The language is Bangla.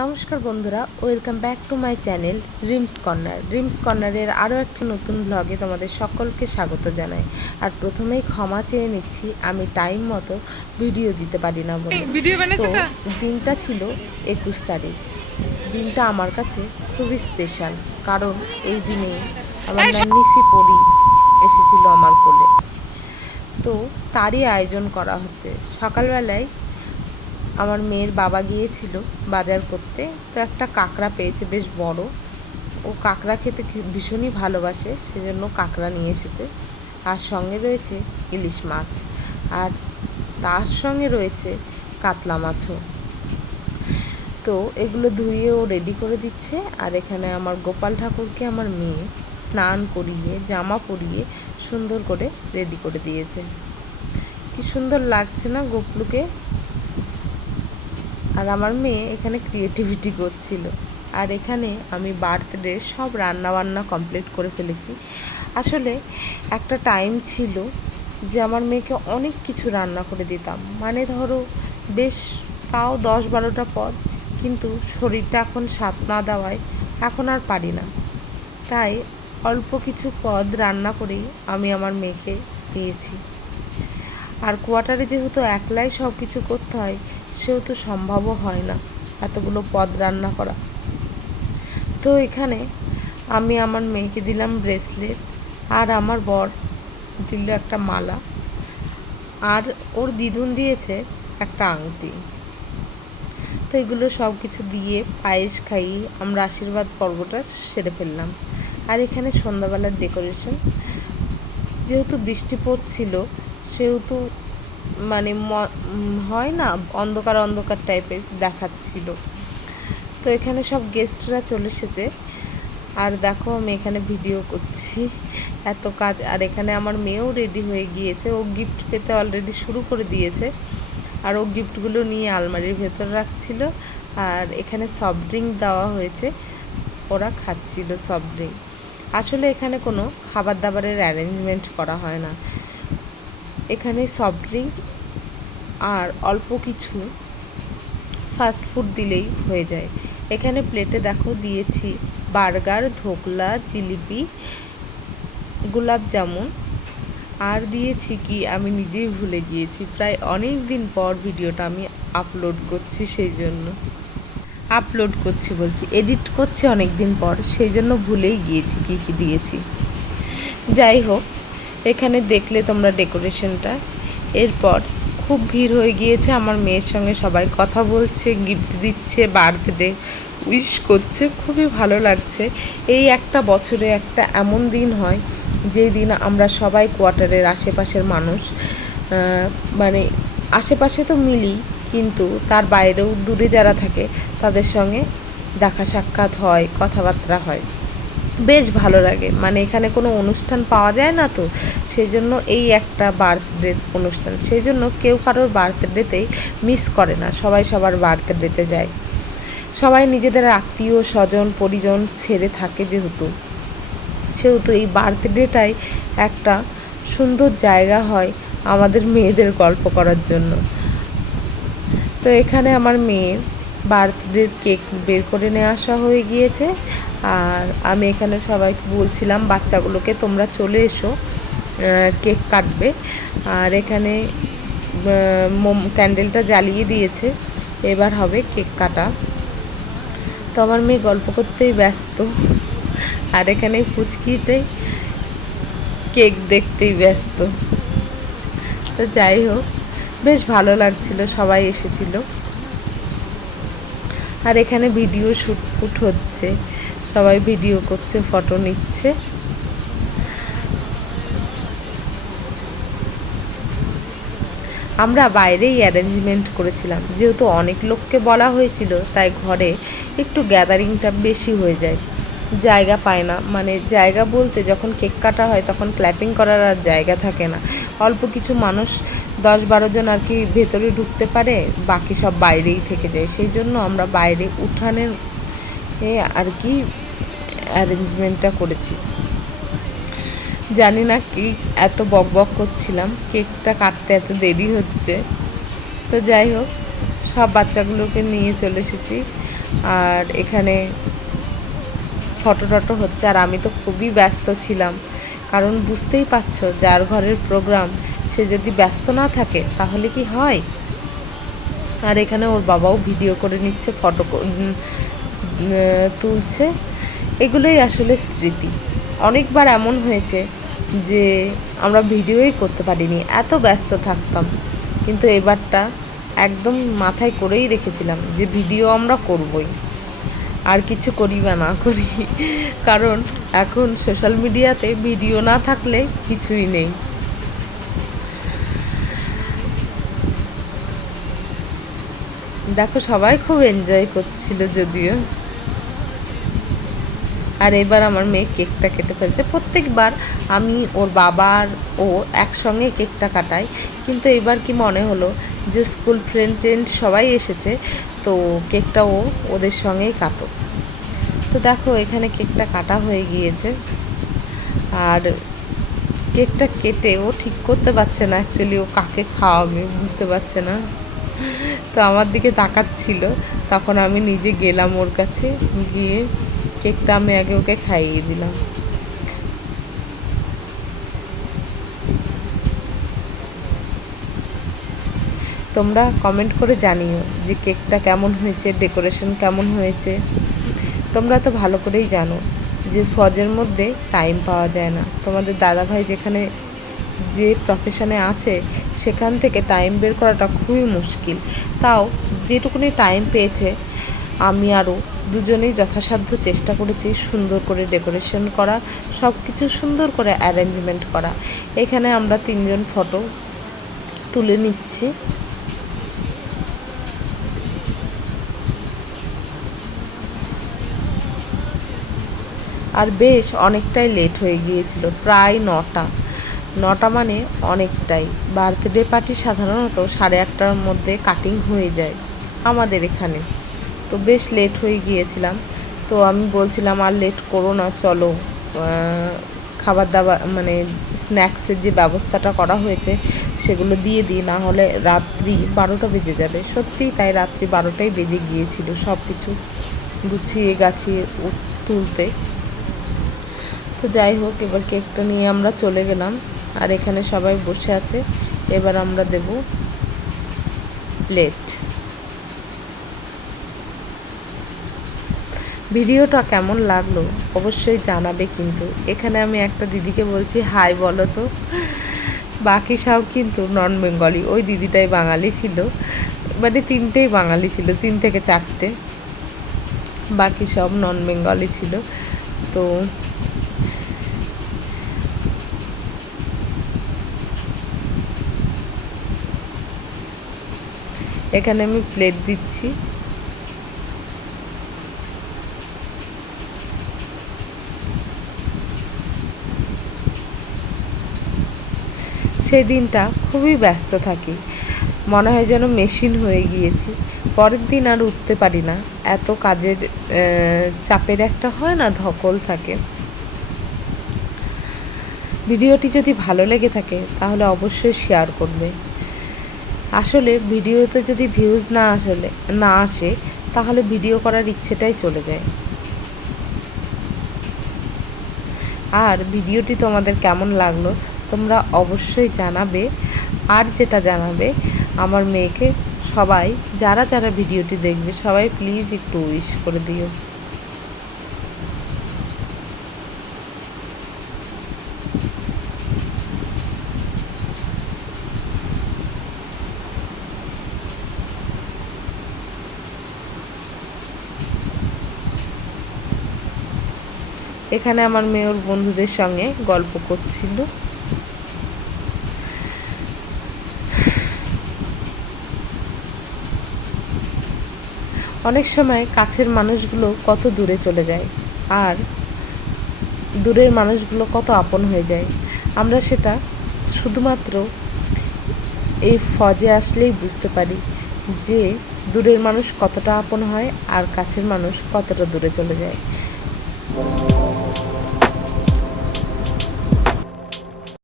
নমস্কার বন্ধুরা welcome back to my channel dreams corner. Dreams কর্নারের আরও একটি নতুন ব্লগে তোমাদের সকলকে স্বাগত জানাই। আর প্রথমেই ক্ষমা চেয়ে নিচ্ছি আমি টাইম মতো ভিডিও দিতে পারি না বলে। তো দিনটা ছিল একুশ তারিখ। দিনটা আমার কাছে খুবই স্পেশাল কারণ এই দিনে আমার নান্নিসি পরি এসেছিল আমার কোলে। তো তারই আয়োজন করা হচ্ছে। সকালবেলায় আমার মেয়ের বাবা গিয়েছিল বাজার করতে, তো একটা কাঁকড়া পেয়েছে, বেশ বড়। ও কাঁকড়া খেতে ভীষণই ভালোবাসে, সেজন্য কাঁকড়া নিয়ে এসেছে। আর সঙ্গে রয়েছে ইলিশ মাছ, আর তার সঙ্গে রয়েছে কাতলা মাছও। তো এগুলো ধুয়ে ও রেডি করে দিচ্ছে, আর এখানে আমার গোপাল ঠাকুরকে আমার মেয়ে স্নান করিয়ে, জামা পরিয়ে সুন্দর করে রেডি করে দিয়েছে। কি সুন্দর লাগছে না গোপলুকে? আর আমার মেয়ে এখানে ক্রিয়েটিভিটি করছিল। আর এখানে আমি বার্থডে সব রান্না বান্না কমপ্লিট করে ফেলেছি। আসলে একটা টাইম ছিল যে আমার মেয়েকে অনেক কিছু রান্না করে দিতাম। মানে ধরো বেশ তাও দশ বারোটা পদ, কিন্তু শরীরটা এখন সাথ না দেওয়ায় এখন আর পারি না। তাই অল্প কিছু পদ রান্না করেই আমি আমার মেয়েকে দিয়েছি। আর কোয়ার্টারে যেহেতু একলাই সব কিছু করতে হয় সেহেতু সম্ভবও হয় না এতগুলো পদ রান্না করা। তো এখানে আমি আমার মেয়েকে দিলাম ব্রেসলেট আর আমার বর দিল একটা মালা আর ওর দিদুন দিয়েছে একটা আংটি। তো এগুলো সব কিছু দিয়ে পায়েস খাইয়ে আমরা আশীর্বাদ পর্বটা সেরে ফেললাম। আর এখানে সন্ধ্যাবেলার ডেকোরেশন যেহেতু বৃষ্টি পড়ছিল, সেহেতু মানে হয় না, অন্ধকার অন্ধকার টাইপের দেখাচ্ছিল। তো এখানে সব গেস্টরা চলে এসেছে। আর দেখো, আমি এখানে ভিডিও করছি। এত কাজ। আর এখানে আমার মেয়েও রেডি হয়ে গিয়েছে। ও গিফট পেতে অলরেডি শুরু করে দিয়েছে। আর ও গিফটগুলো নিয়ে আলমারির ভেতর রাখছিল। আর এখানে সফট ড্রিঙ্ক দেওয়া হয়েছে। ওরা খাচ্ছিল সফট ড্রিঙ্ক আসলে এখানে কোনো খাবার দাবারের অ্যারেঞ্জমেন্ট করা হয় না। এখানে সফট ড্রিঙ্ক আর অল্প কিছু ফাস্ট ফুড দিলেই হয়ে যায়। এখানে প্লেটে দেখো দিয়েছি বার্গার ধোকলা, জিলিপি, গোলাপ জামুন আর দিয়েছি কি আমি নিজেই ভুলে গিয়েছি। প্রায় অনেক দিন পর ভিডিওটা আমি আপলোড করছি সেই জন্য। আপলোড করছি বলছি এডিট করছি অনেক দিন পর, সেই জন্য ভুলেই গিয়েছি কি কি দিয়েছি। যাই হোক এখানে দেখলে তোমরা ডেকোরেশনটা। এরপর খুব ভিড় হয়ে গিয়েছে, আমার মেয়ের সঙ্গে সবাই কথা বলছে, গিফট দিচ্ছে, বার্থডে উইশ করছে, খুবই ভালো লাগছে। এই একটা বছরে একটা এমন দিন হয়, যেই দিন আমরা সবাই কোয়ার্টারের আশেপাশের মানুষ মানে আশেপাশে তো মিলি, কিন্তু তার বাইরেও দূরে যারা থাকে, তাদের সঙ্গে দেখা সাক্ষাৎ হয়, কথাবার্তা হয়। বেশ ভালো লাগে। মানে এখানে কোনো অনুষ্ঠান পাওয়া যায় না তো সেই জন্য এই একটা বার্থডে অনুষ্ঠান। সেই জন্য কেউ কারোর বার্থডেতেই মিস করে না, সবাই সবার বার্থডেতে যায়। সবাই নিজেদের আত্মীয়, স্বজন, পরিজন ছেড়ে থাকে যেহেতু। সেহেতু এই বার্থডেটাই একটা সুন্দর জায়গা হয় আমাদের মেয়েদের গল্প করার জন্য। তো এখানে আমার মেয়ের বার্থডের কেক বের করে নিয়ে আসা হয়ে গিয়েছে। আর আমি এখানে সবাইকে বলছিলাম, বাচ্চাগুলোকে তোমরা চলে এসো কেক কাটবে। আর এখানে মোম, ক্যান্ডেলটা জ্বালিয়ে দিয়েছে। এবার হবে কেক কাটা। তো আমার মেয়ে গল্প করতেই ব্যস্ত। আর এখানে পুচকিতেই কেক দেখতেই ব্যস্ত। তো যাই হোক, বেশ ভালো লাগছিল, সবাই এসেছিল। আর এখানে ভিডিও শুট ফুট হচ্ছে। সবাই ভিডিও করছে, ফটো নিচ্ছে। আমরা বাইরেই অ্যারেঞ্জমেন্ট করেছিলাম। যেহেতু অনেক লোককে বলা হয়েছিল, তাই ঘরে একটু গ্যাদারিংটা বেশি হয়ে যায়। জায়গা পায় না। মানে জায়গা বলতে যখন কেক কাটা হয়, তখন ক্ল্যাপিং করার আর জায়গা থাকে না। অল্প কিছু মানুষ দশ বারো জন আর কি ভেতরে ঢুকতে পারে, বাকি সব বাইরেই থেকে যায়। সেই জন্য আমরা বাইরে উঠানের আর কি অ্যারেঞ্জমেন্টটা করেছি। জানি না কি এত বক বক করছিলাম, কেকটা কাটতে এত দেরি হচ্ছে। তো যাই হোক, সব বাচ্চাগুলোকে নিয়ে চলে এসেছি। আর এখানে ফটো টটো হচ্ছে, আর আমি তো খুবই ব্যস্ত ছিলাম। কারণ বুঝতেই পারছ, যার ঘরের প্রোগ্রাম সে যদি ব্যস্ত না থাকে, তাহলে কি হয়? আর এখানে ওর বাবাও ভিডিও করে নিচ্ছে ফটো তুলছে। এগুলোই আসলে স্মৃতি। অনেকবার এমন হয়েছে যে আমরা ভিডিওই করতে পারিনি, এত ব্যস্ত থাকতাম। কিন্তু এবারটা একদম মাথায় করেই রেখেছিলাম যে ভিডিও আমরা করবই। আর কিছু করি বা না করি। কারণ এখন সোশ্যাল মিডিয়াতে ভিডিও না থাকলে কিছুই নেই। দেখো, সবাই খুব এনজয় করছিল যদিও। আর এবার আমার মেয়ে কেকটা কেটে ফেলছে। প্রত্যেকবার আমি ওর বাবার ও একসঙ্গে কেকটা কাটাই। কিন্তু এবার কি মনে হলো যে স্কুল ফ্রেন্ড ট্রেন্ড সবাই এসেছে, তো কেকটা ও ওদের সঙ্গেই কাটো তো দেখো, এখানে কেকটা কাটা হয়ে গিয়েছে। আর কেকটা কেটে ও ঠিক করতে পারছে না অ্যাকচুয়ালি ও কাকে খাওয়াবে বুঝতে পারছে না। তো আমার দিকে তাকাচ্ছিল, তখন আমি নিজে গেলাম ওর কাছে, গিয়ে কেকটা আমি আগে ওকে খাইয়ে দিলাম। তোমরা কমেন্ট করে জানিও যে কেকটা কেমন হয়েছে ডেকোরেশন কেমন হয়েছে। তোমরা তো ভালো করেই জানো যে ফজের মধ্যে টাইম পাওয়া যায় না। তোমাদের দাদাভাই যেখানে যে প্রফেশনে আছে, সেখান থেকে টাইম বের করাটা খুবই মুশকিল। তাও যেটুকুনি টাইম পেয়েছে, আমি আরও দুজনেই যথাসাধ্য চেষ্টা করেছি সুন্দর করে ডেকোরেশন করা সব কিছু সুন্দর করে অ্যারেঞ্জমেন্ট করা। এখানে আমরা তিনজন ফটো তুলে নিচ্ছি। আর বেশ অনেকটাই লেট হয়ে গিয়েছিল, প্রায় নটা। নটা মানে অনেকটাই। বার্থডে পার্টি সাধারণত সাড়ে আটটার মধ্যে কাটিং হয়ে যায় আমাদের এখানে। তো বেশ লেট হয়ে গিয়েছিলাম। তো আমি বলছিলাম, আর লেট করো না, চলো। খাবার দাবার মানে স্ন্যাক্সের যে ব্যবস্থাটা করা হয়েছে সেগুলো দিয়ে দিই, না হলে রাত্রি বারোটা বেজে যাবে। সত্যিই তাই রাত্রি বারোটাই বেজে গিয়েছিল সব কিছু গুছিয়ে গাছিয়ে তুলতে। তো যাই হোক, এবার কেকটা নিয়ে আমরা চলে গেলাম। আর এখানে সবাই বসে আছে। এবার আমরা দেব প্লেট। ভিডিওটা কেমন লাগল অবশ্যই জানাবে কিন্তু। এখানে আমি একটা দিদিকে বলছি, হাই বলো তো। বাকি সব কিন্তু নন বেঙ্গলি ওই দিদিটাই বাঙালি ছিল। মানে তিনটেই বাঙালি ছিল, তিন থেকে চারটে। বাকি সব নন বেঙ্গলি ছিল। তো এখানে আমি প্লেট দিচ্ছি। সেই দিনটা খুবই ব্যস্ত থাকি। মনে হয় যেন মেশিন হয়ে গিয়েছি। পরের দিন আর উঠতে পারি না। এত কাজের চাপের একটা হয় না, ধকল থাকে। ভিডিওটি যদি ভালো লেগে থাকে, তাহলে অবশ্যই শেয়ার করবে। আসলে ভিডিওতে যদি ভিউজ না আসলে, না আসে, তাহলে ভিডিও করার ইচ্ছেটাই চলে যায়। আর ভিডিওটি তোমাদের কেমন লাগল, তোমরা অবশ্যই জানাবে। আর যেটা জানাবে, আমার মেয়েকে সবাই, যারা যারা ভিডিওটি দেখবে, সবাই প্লিজ একটু উইশ করে দিও। এখানে আমার মেয়র বন্ধুদের সঙ্গে গল্প করছিল। অনেক সময় কাছের মানুষগুলো কত দূরে চলে যায় আর দূরের মানুষগুলো কত আপন হয়ে যায়। আমরা সেটা শুধুমাত্র এই ফজে আসলেই বুঝতে পারি যে দূরের মানুষ কতটা আপন হয় আর কাছের মানুষ কতটা দূরে চলে যায়।